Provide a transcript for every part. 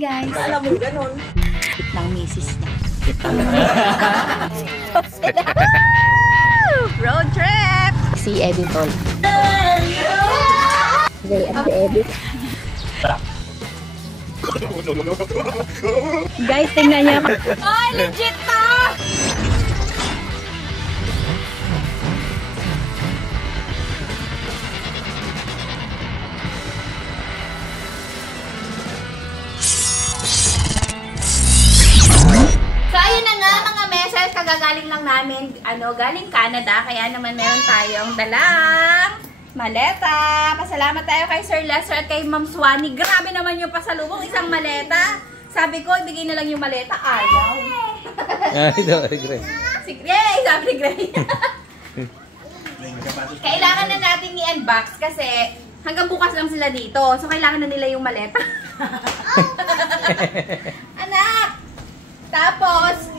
Guys. Alam mo, ganun. Ng misis niya. Road trip! Si Editor. Okay, ang edit. Guys, tingnan niya. Oh, legit to! Kagagaling lang namin, galing Canada, kaya naman meron tayong dalang maleta. Pasalamat tayo kay Sir Lester at kay Ma'am Swanee. Grabe naman yung pasalubong, isang maleta. Sabi ko, ibigay na lang yung maleta. Ayaw. Ito, Gray. Si Gray, sabi ni Gray. Kailangan na natin i-unbox kasi hanggang bukas lang sila dito. So, kailangan na nila yung maleta. Anak! Tapos,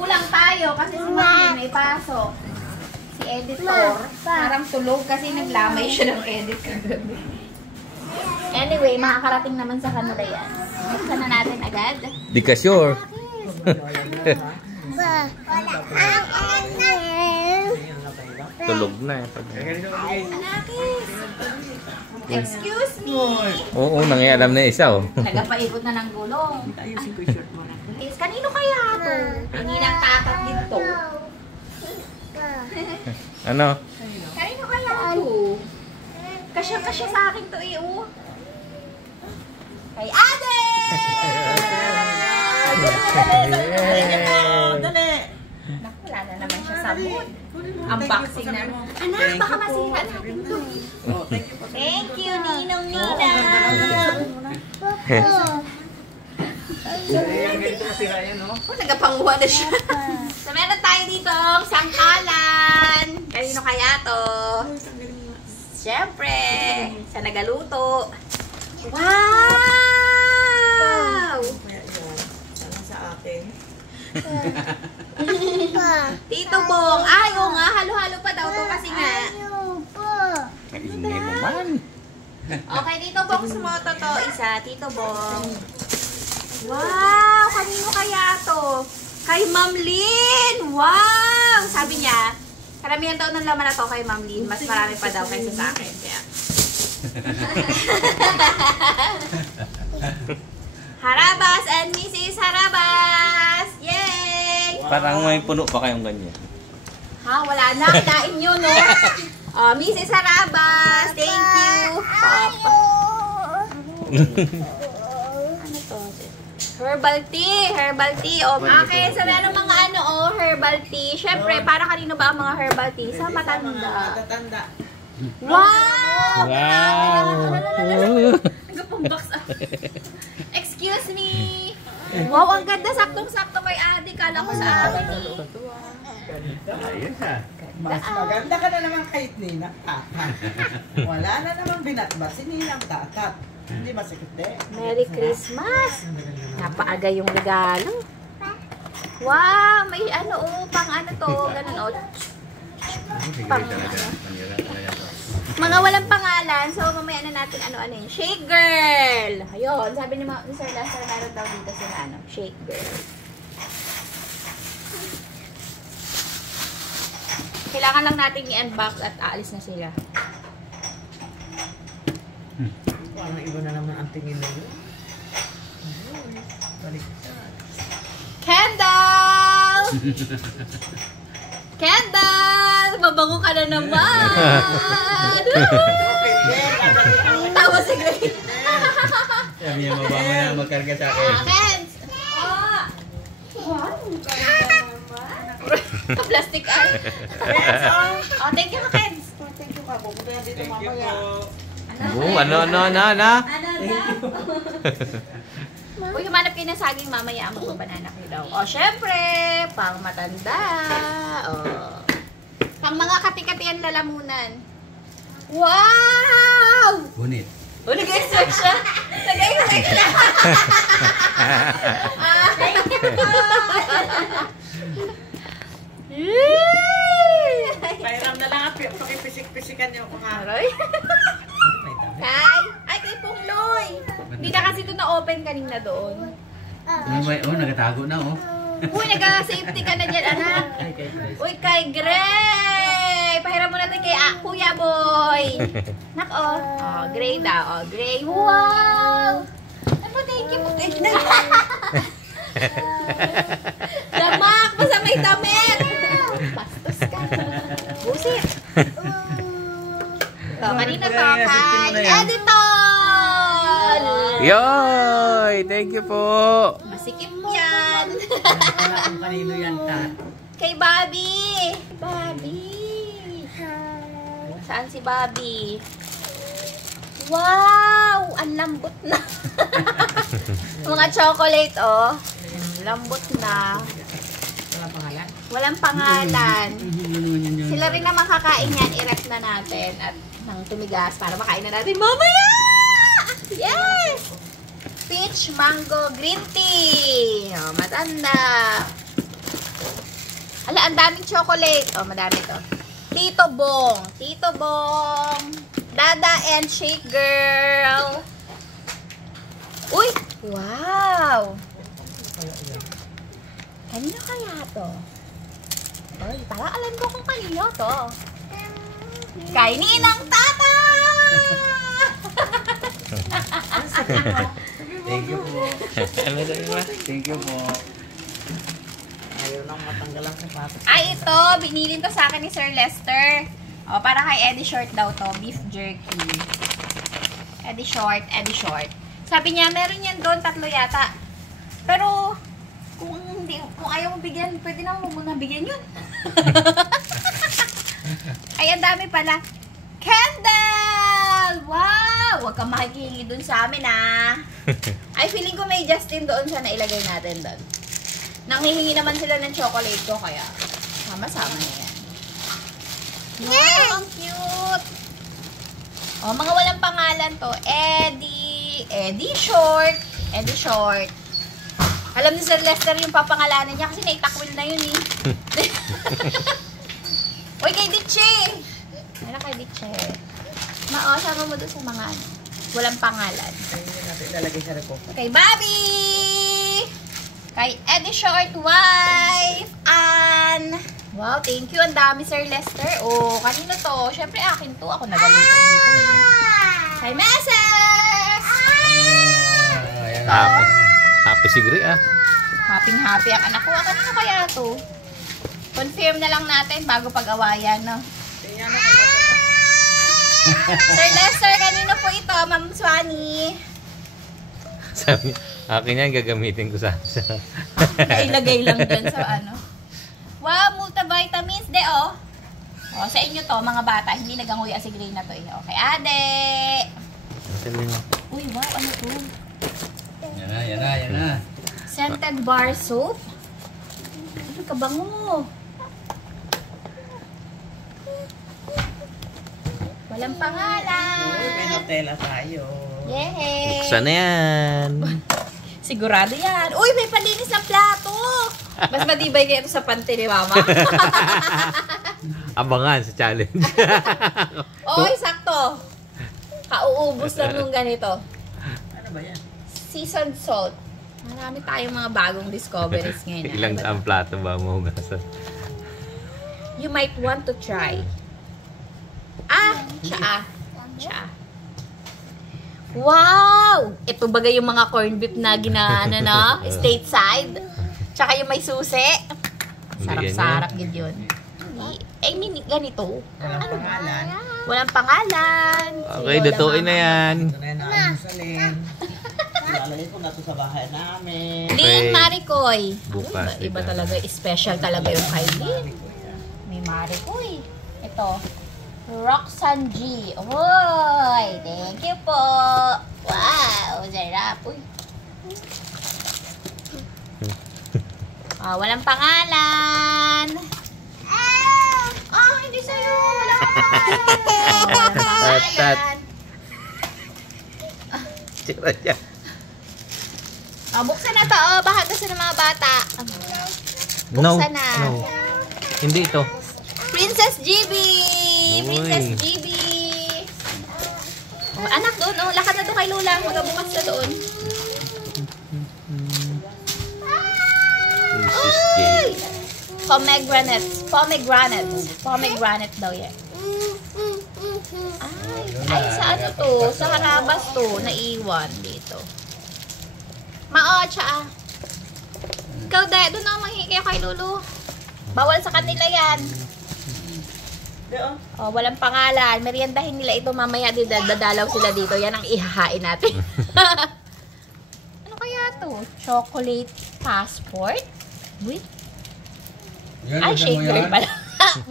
kulang tayo kasi si Mami may pasok. Si Editor, parang tulog kasi naglamay siya ng edit kagabi. Anyway, makakarating naman sa kanila yan. Buksan na natin agad. Di ka sure. Tulog na eh. Anakis! Excuse me! Oo, nangyayam na isa oh. Nagapaikot na ng gulong. Ayusin ko yung shirt mo na. Kanino kaya ito? Hindi nang tatat dito. Ano? Kanino kaya ito? Kasya-kasya sa akin to eh, oh. Kay Ade! Dali! Naku, wala na naman siya sa mood. Unboxing na. Anak, baka masira natin ito. Thank you, Ninong Ninang! Nagapanguha na siya. So, meron tayo dito sangkalan. Kanino kaya to? Siyempre, sa nagaluto. Wow! Sa atin. Tito Bong. Ay, oo nga. Halo-halo pa daw to kasi nga. Kaingay naman. Okay, Tito Bong, sumoto to. Isa, Tito Bong. Wow! Kanino kaya to? Kay Ma'am Lynn! Wow! Sabi niya, karamihan daw ng laman na to kay Ma'am Lynn. Mas marami pa daw kaysa sa akin. Kaya. Harabas and Mrs. Harabas! Yay! Parang may puno pa kayong ganyan. Ha? Wala na. Kinain nyo, no? Mrs. Harabas! Thank you! Papa. Herbal tea. Herbal tea. Okay, so meron mga herbal tea. Siyempre, para kanino ba ang mga herbal tea? Sa matanda. Matatanda. Wow! Wow! Nagpang-box up. Excuse me. Wow, ang ganda. Saktong-sakto kay Ate. Kala ko sa akin eh. Ayun ha. Mas maganda ka na naman kahit Ninang Tatat. Wala na naman binatbas si Ninang Tatat. Hindi masikip din. Merry Christmas! Napaaga yung regalo. Wow! May pang to. Ganun pang mga walang pangalan. So, mamaya na natin yun. Shake Girl! Ayun, sabi ni Sir Lester, meron daw dito sila, Shake Girl. Kailangan lang natin i-unbox at aalis na sila. Parang iba na naman ang tingin na yun. Balik. Kendall! Kendall! Mabango ka na naman! Tawa si Gray. Sabi niya mabango na magkarga sa akin. Kens! Wow! Ka-plastic ay. Thank you, Kens. Thank you ka. Pupunta dito mamaya. Ano? Uy, humanap kayo ng saging mamaya ang magbabanana kayo daw. Syempre, pang matanda. Pang mga kati-katian lalamunan. Wow! Bunit. Nag-expect siya. Nag-expect siya. Thank you po. Pairam na lang. Pakipisik-pisikan niyo ako ha. Aroy. Kay? Ay, kay Pungloy. Hindi na kasi ito na-open kanina doon. Ano ba? Oh, nagatago na oh. Uy, nag-safety ka na dyan, anak. Uy, kay Gray! Pahiram mo natin kay Kuya Boy. Nak, oh. Oh, Gray daw. Oh, Gray. Wow! Ano, thank you. Lamak mo sa may damit. Bastos ka. Busit. So, kanina to, kay Editon. Yoy! Thank you po! Masikip yan. Wala kung kanino yan, Kat. Kay Bobby. Bobby. Saan si Bobby? Wow! Ang lambot na. Mga chocolate, oh. Lambot na. Walang pangalan? Walang pangalan. Sila rin naman kakain yan. I-ref na natin at nang tumigas para makain na natin mamaya! Yes! Peach, mango, green tea. Oh, matanda. Ala, ang daming chocolate. Oh, madami to. Tito Bong. Tito Bong. Dada and Shake Girl. Uy! Wow! Kanino kaya to? Uy, parang alam ko kung kanino to. Kay Ninang Tata! Thank you po. Ano sabi mo? Thank you po. Ayaw nang matanggal ang sapatos. Ay, ito. Binilin to sa akin ni Sir Lester. O, para kay Eddie Short daw to. Beef jerky. Eddie Short, Eddie Short. Sabi niya, meron yan doon. 3 yata. Pero, kung ayaw mo bigyan, pwede na mo muna bigyan yun. Ay, ang dami pala. Candle! Wow! Huwag kang makikihingi dun sa amin, ah. Ay, feeling ko may Justin doon siya na ilagay natin doon. Nanghihingi naman sila ng chocolate ko, kaya sama-sama na yan. Wow, ang cute! Oh, mga walang pangalan to. Eddie Short. Eddie Short. Alam ni Sir Lester yung papangalanan niya kasi naitakwil na yun, eh. Uy, kay Ditche! Ano kay Ditche? Sama mo doon sa mga ano. Walang pangalan. Ayun natin ilalagay sa repo. Kay Bobby! Kay Eddie Short Wife! Ann! Wow, thank you. Ang dami, Sir Lester. Oh, kanino to? Siyempre, akin to. Ako nagaluto dito. Kay Meses! Happy si Gray ah. Happy ang anak ko. Kanino kaya to? Confirm na lang natin bago pag-awayan, no? Tingnan na Sir Lester, kanino po ito, Ma'am Swanee? Sabi, akin yan gagamitin ko sa Nailagay lang dyan sa ano. Wow, multivitamins de, oh. Oh, sa inyo to, mga bata, hindi naganguya si Gray na to, eh. Okay, ade. Uy, wow, ano to? Yan na. Scented bar soap? Ano kabango? Walang pangalan. May Nutella tayo. Yay! Buksan na yan. Sigurado yan. Uy, may palinis ng plato. Mas matibay kaya ito sa panty ni Mama. Abangan sa challenge. Oy, sakto. Kauubos lang nung ganito. Ano ba yan? Seasoned salt. Marami tayong mga bagong discoveries ngayon. Ilang daang plato ba mo hugasan? You might want to try. Siya. Wow! Ito bagay yung mga corned beef na ginaana na stateside. Tsaka yung may susi. Sarap-sarap yun. Ganito. Walang pangalan. Walang pangalan. Okay, lutuin na yan. Ito na yung naamusalin. Lalagay ko na ito sa bahay namin. Lynn Maricoy. Bukas. Iba talaga. Special talaga yung kay Lynn. May Maricoy. Ito. Roxanne G. Uy! Thank you po. Wow! Sarap. Uy. Walang pangalan. Hindi sa'yo. Walang pangalan. Tira niya. Buksan na to. Baka gusto ng mga bata. No. Buksan na. No. Hindi ito. Princess GB! Uy. Princess GB! Anak doon, lakad na doon kay Lola. Magabukas na doon. Pomegranate daw yan. Ay, sa ano to? Sa harabas to, naiwan dito. Tsa. Ikaw, doon na mahingi kayo kay Lulu. Bawal sa kanila yan. Oh, walang pangalan. Meriendahin nila ito mamaya. Dadalaw sila dito. Yan ang ihahain natin. Ano kaya to? Chocolate passport? Wait. Ay, shake girl pala.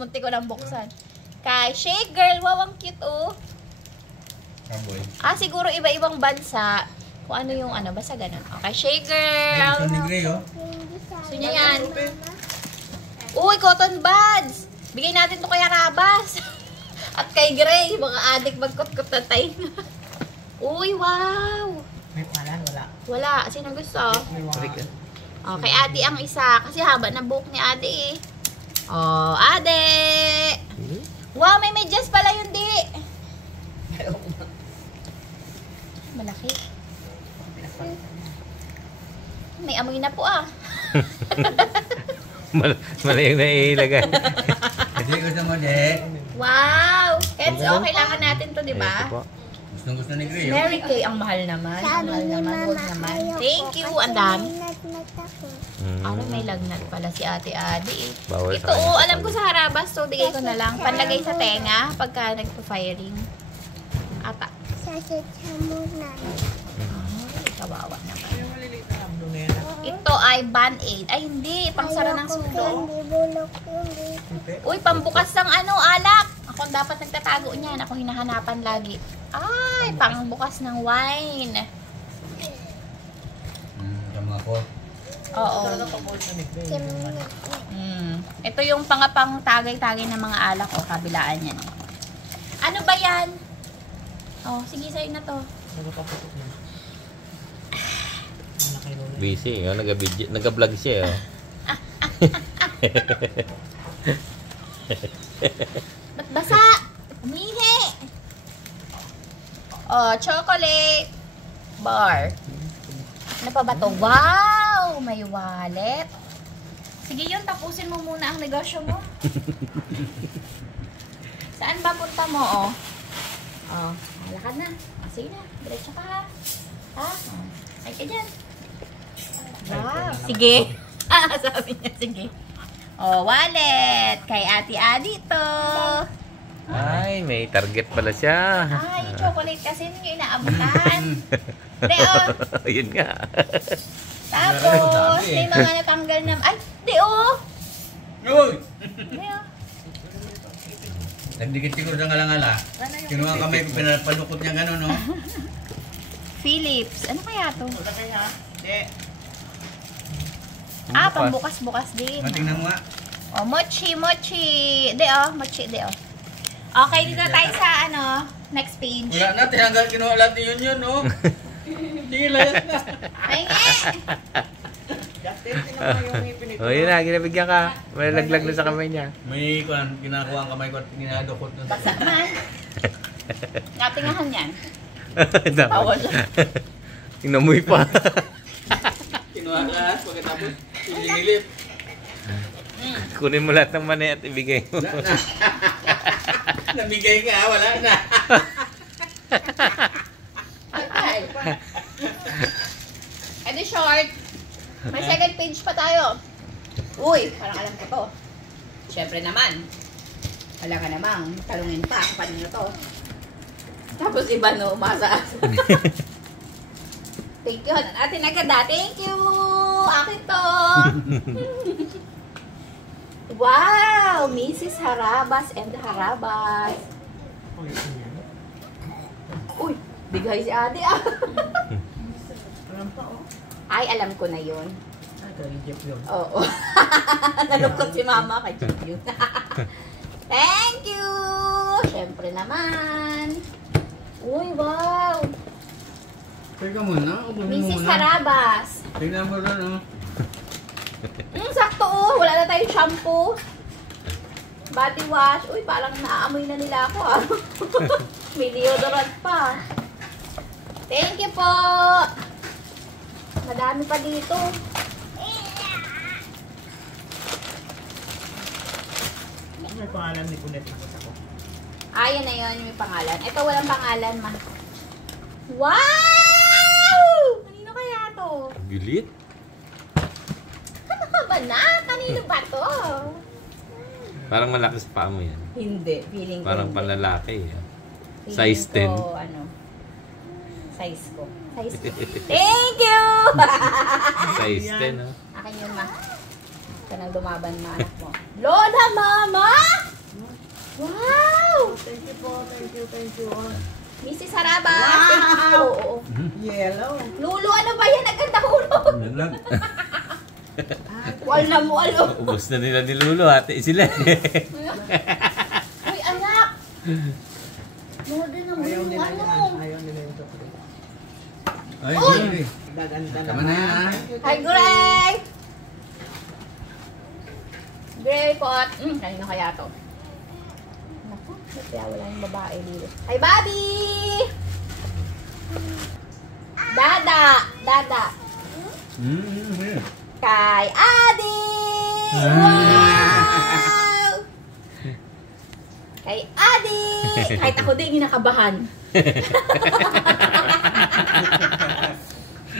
Munti ko nang buksan. Kay shake girl. Wow, ang cute oh. Cowboy. Siguro iba-ibang bansa. Kung ano yung ano. Basta ganun. Okay, shake girl. Ito ni Gray, oh. Gusto niya yan. Uy, cotton buds. Bigay natin to kay Harabas. At kay Gray, mga adik magkot-kot na tayo. Uy, wow. May pangalan, wala. Wala. Sino gusto? May wala. Kay Ate ang isa. Kasi haba ng buhok ni Ate eh. Oh, Ate. Wow, may medyas pala yun, di. Malaki. May amoy na po Mali yung naiilagay. Kasi gusto mo, Dek. Wow! Kenzo, kailangan natin to, di ba? Ito po. Gusto ni Gray, oh. Mary Kay, ang mahal naman. Ang mahal naman, huwag naman. Thank you, ang dami. May lagnat pala si Ate Adi eh. Bawal Ito, sa kanya. alam ko sa Harabas to, bigay ko na lang. Panlagay sa tenga pagka nagpa-firing. Ata. Kawawa naman. Yung maliliit na abdo na yan. Ito ay Band-Aid. Ay, hindi. Pangsara ng sulo. Uy, pambukas ng ano, alak. Ako ang dapat nagtatago niyan. Ako hinahanapan lagi. Ay, pangbukas ng wine. Tama ko. Oo. Ito yung pangapang tagay-tagay ng mga alak. O, kabilaan yan. Ano ba yan? Oh, sige, sa'yo na to. Busy. Oh, nag-vlog siya. Oh. Ba't basa? Umihi! Oh, chocolate bar. Ano pa ba to? Wow! May wallet. Sige yun, tapusin mo muna ang negosyo mo. Saan ba punta mo, oh? Oh, lakad na. Sige na, diretso ka ha. Ha? Oh, ay ka dyan. Wow, sige. Sabi niya, sige. Oh, wallet. Kay Ate Adi to. Ay, may target pala siya. Yung chocolate kasi yun yung inaabutan. Hindi, oh. Yun nga. Tapos, may mga natanggal na... Ay, di, oh. Uy! Di, oh. Nagdikit siguro sa ngalangala. Kinuha ang kamay ko, pinapalukot niya gano'n, no? Philips. Ano kaya to? Hindi. Pambukas-bukas din. Matingnan mo nga. Oh, mochi. Di, oh. Mochi, di, oh. Okay, dito tayo sa, next page. Wala na, tinanggal, kinuha lahat yun, no? Sige, layas na. Ay, nga. Justin, tinama yung ngipin ito. Oh, yun na. Ginabigyan ka. May laglag na sa kamay niya. May kinakuha ang kamay ko at ginadukot na. Basa man. Natingahan yan. Dapat. Bawal. Inamoy pa. Kinuha lahat, pagkatapos, silingilip. Kunin mo lahat ng mani at ibigay mo. Namigay ka, wala na. Ay. Edi short. May second page pa tayo. Uy, parang alam ko to. Siyempre naman. Wala ka namang talungin pa. Kanino to? Tapos iba no, umasa. Thank you. Ate Nagada, thank you. Akin to. Wow! Mrs. Harabas and Harabas. Uy, bigay si ate Alam pa, oh. Ay, alam ko na yun. Kay Jeff yun. Oo. Nalungkot si mama kay Jeff yun. Thank you! Siyempre naman. Uy, wow! Teka muna, ubuhin mo Mrs. muna. Harabas. Tingnan mo rin, oh. Sakto oh. Wala na tayong shampoo. Body wash. Uy, parang naaamoy na nila ako May deodorant pa. Thank you po. Madami pa dito. May pangalan ni Kunet nakita ko. Yan na yun, yung pangalan. Ito walang pangalan, ma. Wow! Kanino kaya to? Gilit? Ano ka ba na? Kanino ba to? Parang malaki sa paa mo yan. Hindi, feeling ko Parang hindi. panlalaki. Feeling Size 10. ko, ano, size ko. Size ko. Thank you! Size 10, ha? Akin yun, ma. Ito nang lumaban na anak mo. Lola, mama! Wow! Thank you po, thank you. Mrs. Haraba, thank you. Oo. Yellow. Lulu, ano ba yan? Naganda ulo. Yan lang. Wal na mo, alo. Ubus na nila ni Lolo, ate sila. Uy, anak! Lolo na mo Ayaw yung nila ano. yan. Ayaw nila yung chocolate. Ay, Uy! Gray. Gaganda Tama na yan, ha? Hi, Gray! Gray pot. Kanino kaya to? Naku, kaya wala yung babae dito. Hi, Bobby! Dada. Mm-hmm. Kay Adi! Wow! Kay Adi! Kahit ako din kinakabahan.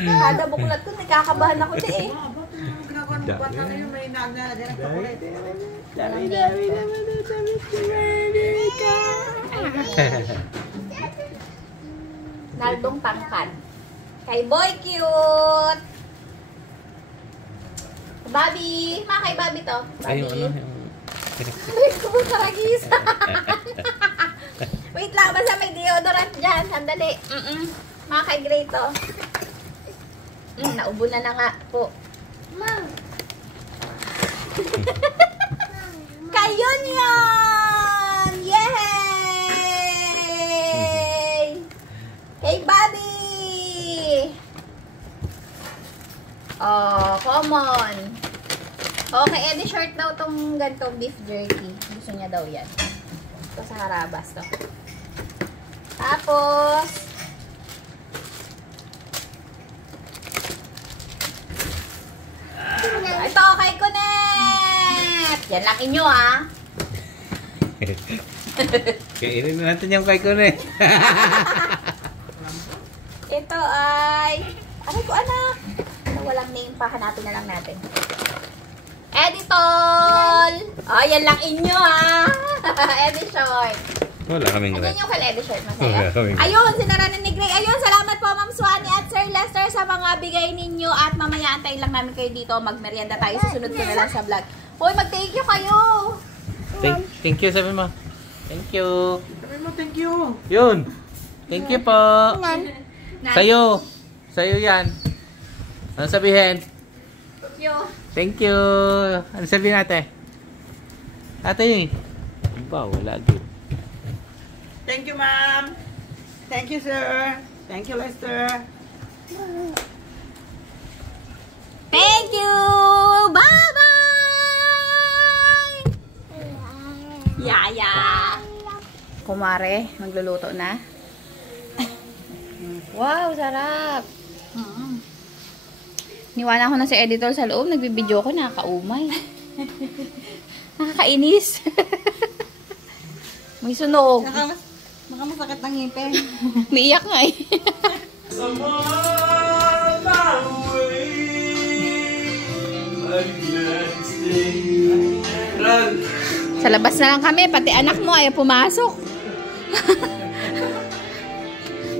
Kada buklat ko, nakakabahan ako din eh. Ginagawa ng bata na yun, may naglalagay ng chocolate. Naldong tangkad. Kay Boy Cute! Bobby! Kay Bobby to. Ay, Bobby. yung ano, Ay, kumakaragis. Wait lang, basta may deodorant dyan. Sandali. Mga kay Gray to. Naubo na nga po. Kayon yan! Yay! Hey, Bobby! Oh, common. Okay, Eddie short daw tong ganitong beef jerky. Gusto niya daw yan. Ito sa Harabas to. Tapos, ito kay Kunet! Yan lang inyo ah. Kainin na natin yung kay Kunet. Ito ay, aray ko anak. Ito walang name pa, hanapin na lang natin. Editol! Oh, yan lang inyo ha. Edishort. Wala kaming Ayan red. yung kay Edishort, Wala masaya. kaming red. Ayun, sinaranan ni Gray. Ayun, salamat po Ma'am Swanny at Sir Lester sa mga bigay ninyo. At mamaya antayin lang namin kayo dito. Magmerienda tayo. Susunod ko na lang sa vlog. Hoy, mag-thank you kayo. Thank you, sabi mo. Thank you. Sabi mo, thank you. Yun. Thank you po. Sa'yo. Sa'yo yan. Ano sabihin? Thank you. Thank you. Ano sabihin natin? Ate, ba, wala din. Thank you, ma'am. Thank you, sir. Thank you, Lester. Thank you. Bye-bye. Yaya. Kumare, magluluto na. Wow, sarap. Niwala ko na si editor sa loob. Nagbibideo ko, nakakaumay. Nakakainis. May sunog. Baka masakit ng ngipin. Umiiyak nga eh. Sa labas na lang kami, pati anak mo ayaw pumasok.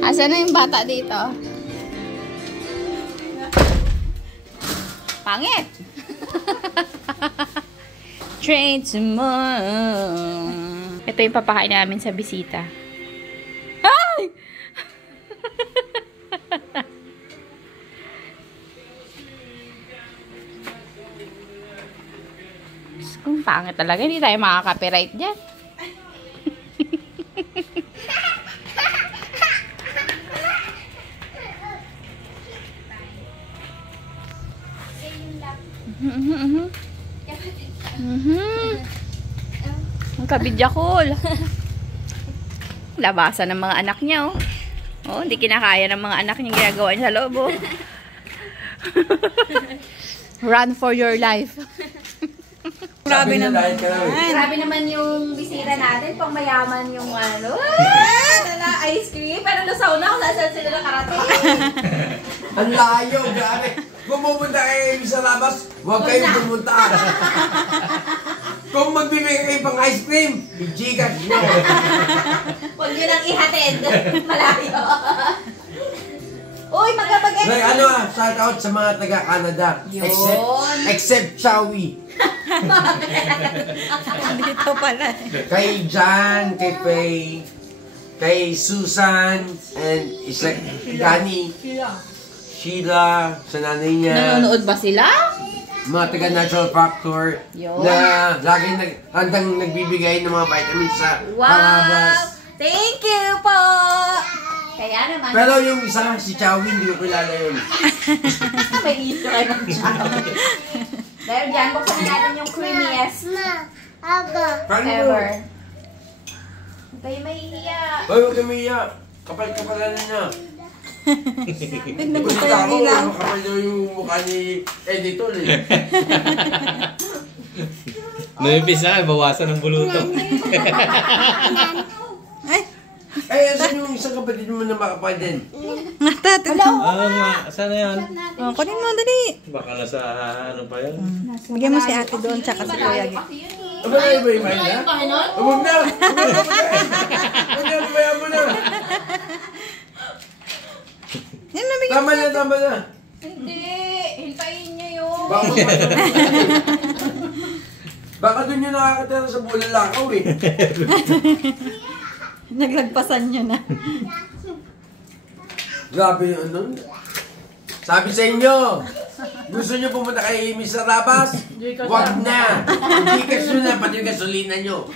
Asa na yung bata dito? Pangit! Train tomorrow. Ito yung papakain namin sa bisita. Ay! Kung pangit talaga, hindi tayo makaka-copyright dyan. Ang kabidyakol. Labasan ng mga anak niya, oh. Oh, hindi kinakaya ng mga anak niya ginagawa niya sa loob, oh. Run for your life. Grabe Sabi na naman. diet ka lang eh. Grabe naman yung bisita natin, pang mayaman yung ano. Dala ice cream. Pero lusaw na kung nasaan sila nakarating. Ang layo, gari. Kung pumunta kayo sa labas, huwag kayong pumunta. Kung magbibigay kayo pang ice cream, i-gigas nyo. Huwag nyo nang ihatid. Malayo. Uy, magkapag-extra. Like, ano shout out sa mga taga-Canada. Yun. Except Chowi. Dito pala. Kay Jan, kay Faye, kay Susan, and isa, Dani, Sheila, sa nanay niya. Nanonood ba sila? Mga taga-Natural Factor Yun. na laging handang nagbibigay ng mga vitamins sa Palabas. Thank you po! Kaya naman, Pero yung isa, si Chowi, hindi ko kilala yun. may issue kayo ng chow. Dahil dyan, buksan na natin yung creamiest Paano mo? ever. Huwag kayo mahihiya. Ay, huwag kami iyak. Kapal-kapalan niya. Tignan mo Gusto pa yung ako, ilaw. makapal daw yung mukha ni Editor eh. Lumipis na, bawasan ng buluto. Ay, Eh, saan yung isang kapatid mo na makapal din? natatid. Oo nga, sana yan? Oh, kunin mo, dali. Baka nasa ano pa yan? Bigyan mo si ate doon, tsaka si Kuya Gi. Kasi yun eh. Aba na iba yung na? Huwag na! Huwag na, babayan mo na! Yan, nabigyan Tama na, tama na! Hindi, hintayin niyo yun. Baka doon yung nakakatira sa Bulalakaw eh. Naglagpasan nyo na. Grabe yun nun. Sabi sa inyo, gusto nyo pumunta kay Amy sa Rabas? Huwag na! Gikas nyo na, pati yung gasolina nyo.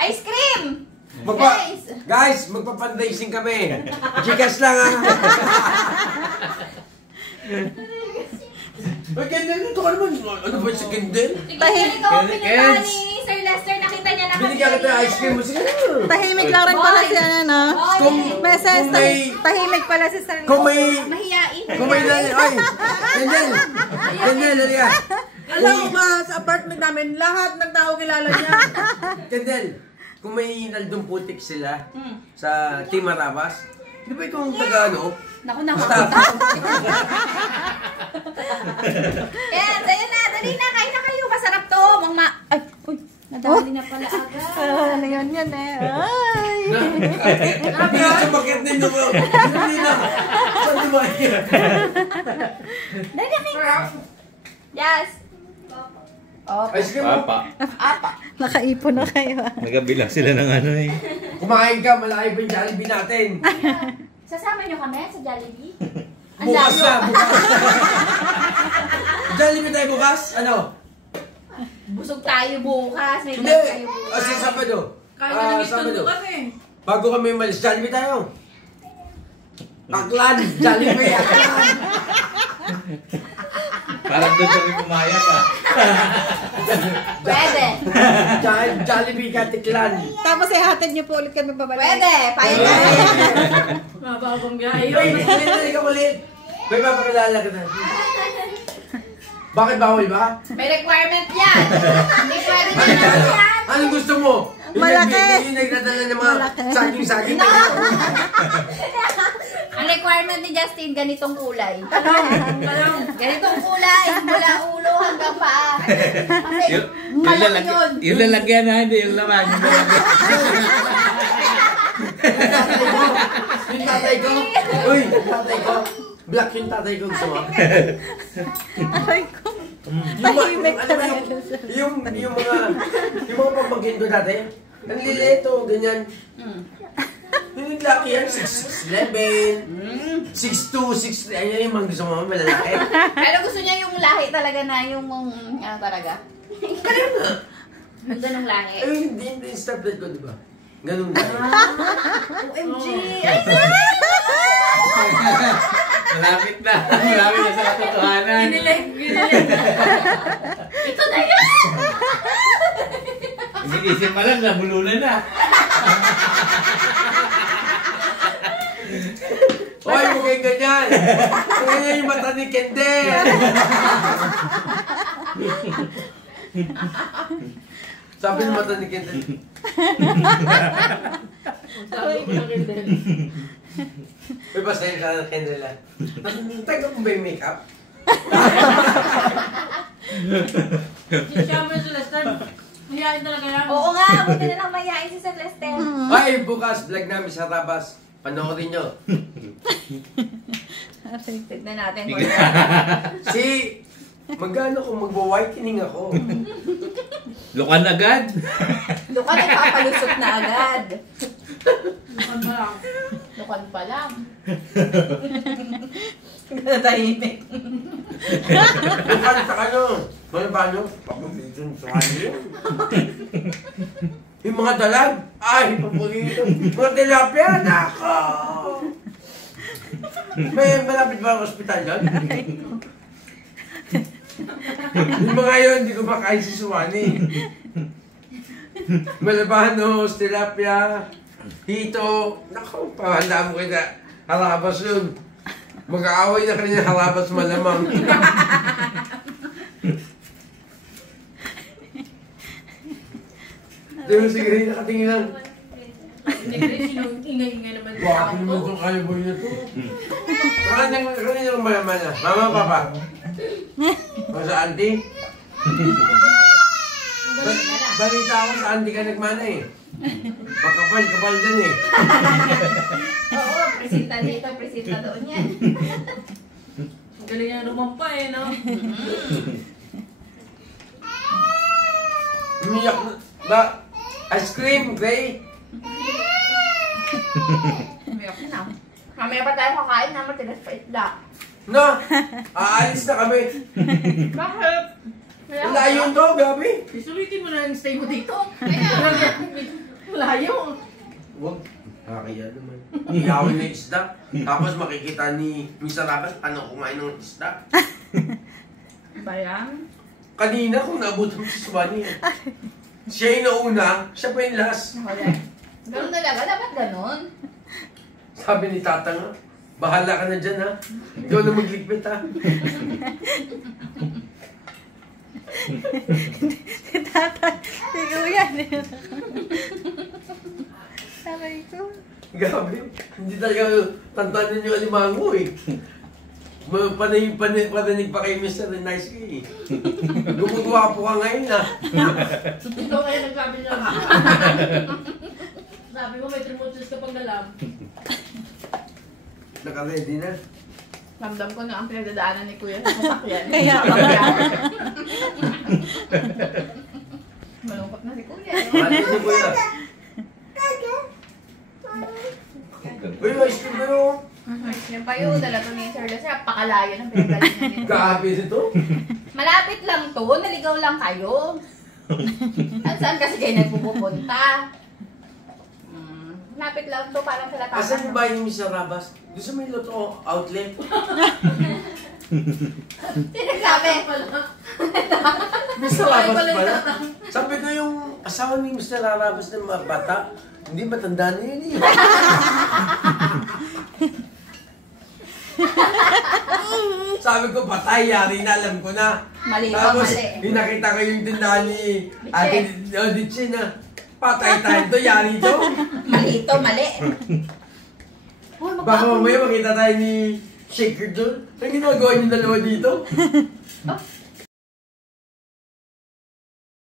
Ice cream! Guys, magpa-fundraising kami. Gikas lang ha. Ay, Kendall, ito ka naman. Ano ba si Kendall? Tignan ikaw ang pinunta ni Sir Lester. Nakita niya na Binigyan kita ng ice cream mo. Sige na. Tahimik lang rin pala si ano, no? Kung Tahimik pala si Sir. Kung may... Mahiyain. Kung may nani... Ay! Kendall! Kendall, halika. Alam mo ba, sa apartment namin, lahat ng tao kilala niya. Kendall, kung may naldong putik sila sa Team Arabas, di ba ikaw ang taga-ano? Naku, Staff. Yan, sa'yo na. Dali na. Kain na kayo. Masarap to. Ay, uy. Nadali na pala agad. Ano yun yan eh. Ay. Hindi ka sumakit din ako. Hindi na. Saan di ba yan? Dali na kayo. Yes. Oh, Ice cream mo. Papa. apa. Nakaipon na kayo. Nagabilang sila ng ano eh. Kumain ka, malaki pa yung Jollibee natin. Sasama niyo kami sa Jollibee? Ang Bukas layo. na, bukas. Jollibee tayo bukas? Ano? Busog tayo bukas. May Hindi. vlog tayo bukas. Sa Sabado. Kaya na nang Sabado. bukas eh. Bago kami umalis, Jollibee tayo. Aklan, Jollibee, Aklan. Parang doon kami pumayag ah. Pwede. Jollibee, Katiklan. Tapos ihatid nyo po ulit kami babalik. Pwede. Payag na. Mababang biyahe Ay, yun. hindi ka ulit. May papakilala ka na. Bakit bawal ba? May requirement yan. Hindi pwede na yan. Anong gusto mo? Malaki. Yung nagdadala ng mga Malaki. saging-saging. Ang requirement ni Justin, ganitong kulay. Ganitong kulay. Mula ulo hanggang paa. Kasi malaki yun. Yung lalagyan na, hindi yung laman. Yung lalagyan. Yung tatay ko. Uy, tatay ko. Black yung tatay ko. Gusto mo? Aray ko. Tahimik talaga. Yung mga pamangkin ko dati, ang lilito, ganyan. Yung laki yan, 6'11", 6'2", 6'3", ayan yung mga gusto mo, malalaki. Pero gusto niya yung lahi talaga na yung, ano talaga? Kaya nga. Yung ganong lahi. Ay, hindi yung stepdad ko, di ba? Ganun na. OMG! Ay, Malapit na. Malapit na sa katotohanan. ito na yan! Isip pa lang, nabulunan na. Hoy, huwag kayong ganyan. Ganyan yung mata ni Kendall. Sabi ng mata ni Kendall. May basahin ka ng Kendall ah. Tagal mo ba yung makeup? Siya mo yung Celeste. Mahihain talaga yan. Oo nga, buti na lang mayayain si Celeste. Ay, bukas vlog namin sa Tabas. Panoorin nyo. Tignan natin kung Magkano kung magwa-whitening ako? Lukan agad. Lukan ay papalusot na agad. Lukan ba lang? Lukan pa lang. Natahimik. Bukan sa ano? Mga paano? Papabitin sa kanyo. Yung mga dalag, ay, paborito. Mga tilapia, nako! May malapit ba ang ospital doon? Yung mga yun, hindi ko makain si Suwani. Malabanos, tilapia, hito. Nako, pahanda mo kita. Harabas yun. Mag-aaway na kanina harabas malamang. Di mo sige, nakatingin lang. Hindi Grace, yung ingay-ingay naman. Bakit naman itong kaliboy na ito? Kanina yung malaman na. Mama, papa. O sa auntie? Balita ako sa auntie ka nagmana eh. Makapal-kapal dyan eh. Oo, presenta dito, presenta doon yan. Ang galing niya rumampa eh, no? Umiyak na. Ba? Ice cream, Gray? Umiyak na. Mamaya pa tayo kakain na matigas pa isda. No! Aalis na kami. Bakit? Layon to, gabi. Isulitin mo na yung stay mo dito. Layo. Huwag. Nakakaya naman. Iyawin na isda. Tapos makikita ni Mr. Rabas paano kumain ng isda. Ba yan? Kanina kung naabutan mo si Suwani. Siya yung nauna, siya pa yung last. Ganun talaga, dapat ganun. Sabi ni Tata nga, bahala ka na dyan ha. Ikaw na magligpit ha. Si Tata, si Kuya. Sabi ko. Gabi, hindi talaga tantanin yung alimango eh. Pananig pa kay Mr. Nice Guy eh. Gumagawa po ka ngayon ha. Ito kayo nagsabi niya. Sabi mo may trimotus ka pang galam. Naka-ready na. Ramdam ko na ang pinagdadaanan ni Kuya sa sasakyan. Kaya Malungkot na si Kuya. Ano si Kuya? Uy, ice cream na yun. Yan pa yun, dala to ni Sir Lester. Pakalayo ng pinagalingan nito. Gabi nito. Malapit lang to, naligaw lang kayo. At saan kasi kayo nagpupunta? Malapit lang to, parang sa latakan. Asan yung bahay ni Mr. Rabas? Doon sa may loto outlet. Sino nagsabi? Mr. Rabas pala. Sabi ko yung asawa ni Mr. Rabas na mga bata, hindi matanda na yun eh. Sabi ko, patay, yari na, alam ko na. Mali ba, Tapos, mali. pinakita ko yung tindahan ni Ate Ditchin na, patay tayo to, yari to. Mali ito, mali. Uy, Baka mamaya makita tayo ni Shaker doon. Ang ginagawa niyo dalawa dito? Oh,